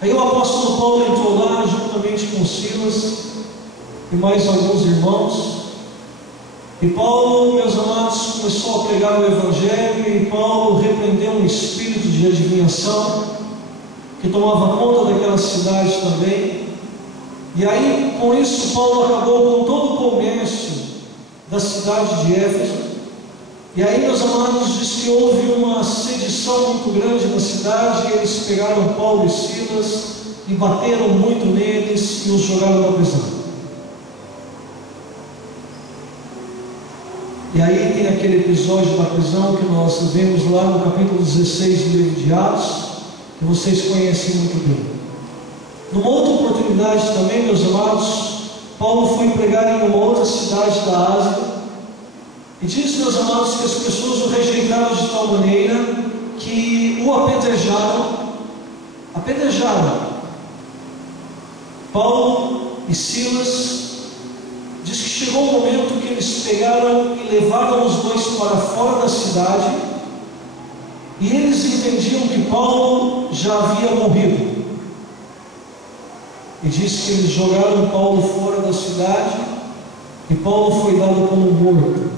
Aí o apóstolo Paulo entrou lá juntamente com Silas e mais alguns irmãos. E Paulo, meus amados, começou a pregar o Evangelho, e Paulo repreendeu um espírito de adivinhação que tomava conta daquela cidade também. E aí, com isso, Paulo acabou com todo o comércio da cidade de Éfeso. E aí, meus amados, diz que houve uma sedição muito grande na cidade, e eles pegaram Paulo e Silas e bateram muito neles e os jogaram na prisão. E aí tem aquele episódio da prisão que nós vemos lá no capítulo 16 do livro de Atos, que vocês conhecem muito bem. Numa outra oportunidade também, meus amados, Paulo foi pregar em uma outra cidade da Ásia, e diz, meus amados, que as pessoas o rejeitaram de tal maneira que o apedrejaram. Paulo e Silas, diz que chegou um momento que eles pegaram e levaram os dois para fora da cidade, e eles entendiam que Paulo já havia morrido. E diz que eles jogaram Paulo fora da cidade, e Paulo foi dado como morto.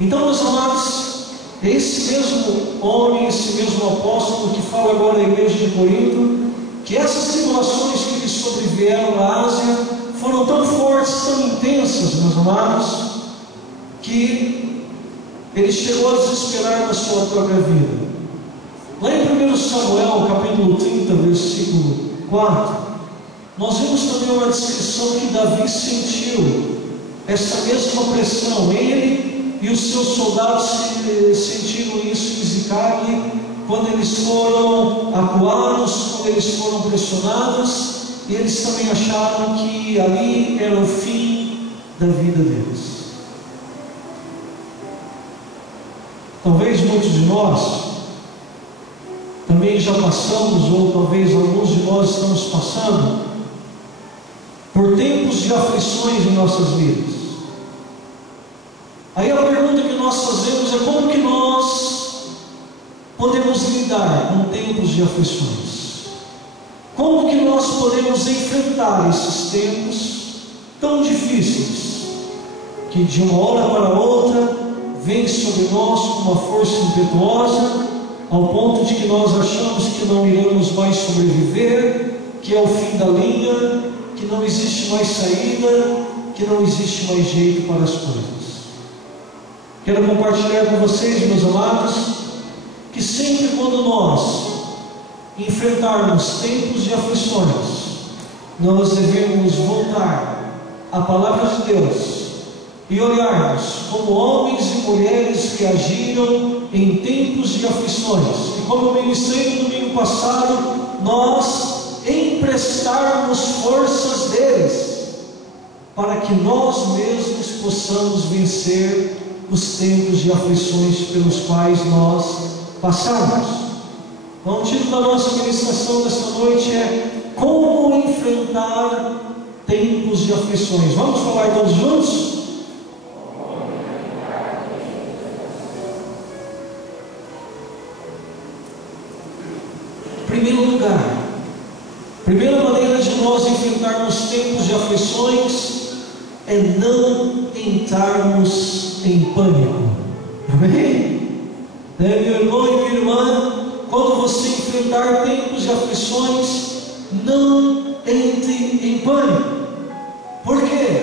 Então, meus amados, é esse mesmo homem, esse mesmo apóstolo que fala agora à igreja de Corinto, que essas tribulações que lhes sobrevieram na Ásia foram tão fortes, tão intensas, meus amados, que ele chegou a desesperar na sua própria vida. Lá em 1 Samuel, capítulo 30, versículo 4, nós vemos também uma descrição que Davi sentiu essa mesma pressão. Ele e os seus soldados sentiram isso em Ziclague, quando eles foram acuados, quando eles foram pressionados, e eles também acharam que ali era o fim da vida deles. Talvez muitos de nós também já passamos, ou talvez alguns de nós estamos passando por tempos de aflições em nossas vidas. Aí a pergunta que nós fazemos é: como que nós podemos lidar com tempos de aflições? Como que nós podemos enfrentar esses tempos tão difíceis, que de uma hora para outra vem sobre nós com uma força impetuosa, ao ponto de que nós achamos que não iremos mais sobreviver, que é o fim da linha, que não existe mais saída, que não existe mais jeito para as coisas? Quero compartilhar com vocês, meus amados, que sempre quando nós enfrentarmos tempos de aflições, nós devemos voltar à palavra de Deus e olharmos como homens e mulheres que agiram em tempos de aflições, e como eu ministrei no domingo passado, nós emprestarmos forças deles, para que nós mesmos possamos vencer os tempos de aflições pelos quais nós passamos. Então, o título da nossa ministração desta noite é Como Enfrentar Tempos de Aflições. Vamos falar todos juntos? Primeiro lugar, primeira maneira de nós enfrentarmos tempos de aflições é não entrarmos em pânico. Amém? Meu irmão e minha irmã, quando você enfrentar tempos de aflições, não entre em pânico. Por quê?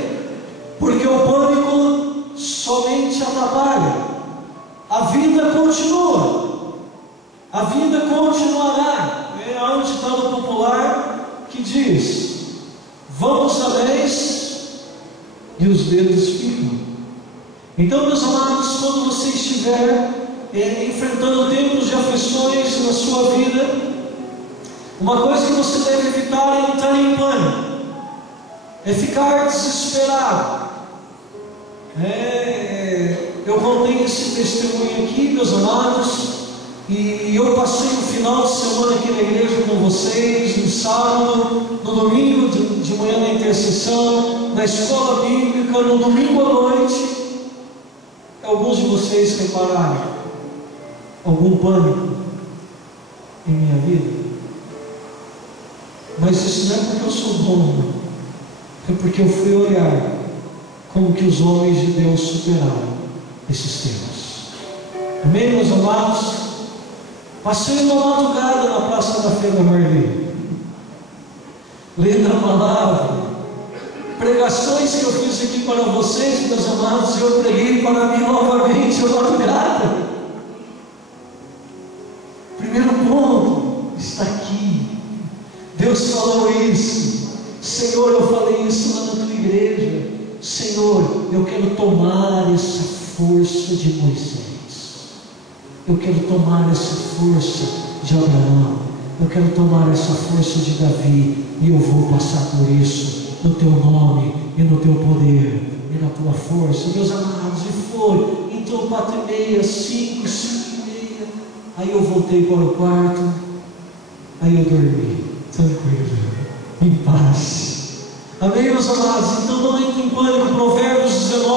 Porque o pânico somente atrapalha. A vida continua. A vida continuará. É há um ditado popular que diz: vamos a 10 e os dedos ficam. Então, meus amados, quando você estiver enfrentando tempos de aflições na sua vida, uma coisa que você deve evitar é entrar em pânico, é ficar desesperado. Eu contei esse testemunho aqui, meus amados, e eu passei o final de semana aqui na igreja com vocês, no sábado, no domingo de manhã na intercessão, na escola bíblica, no domingo à noite. Alguns de vocês repararam algum pânico em minha vida? Mas isso não é porque eu sou bom, é porque eu fui olhar como que os homens de Deus superaram esses tempos. Amém, meus amados? Passei uma madrugada na Praça da Feira Marli, lendo a palavra, pregações que eu fiz aqui para vocês, meus amados, eu preguei para mim novamente a madrugada. Primeiro ponto está aqui. Deus falou isso. Senhor, eu falei isso lá na tua igreja. Senhor, eu quero tomar essa força de Moisés. Eu quero tomar essa força de Abraão. Eu quero tomar essa força de Davi. E eu vou passar por isso no teu nome e no teu poder e na tua força. Meus amados, e foi. Então 4h30, 5, 5h30. Aí eu voltei para o quarto. Aí eu dormi, tranquilo, em paz. Amém, meus amados? Então não entre em pânico. Provérbios 19.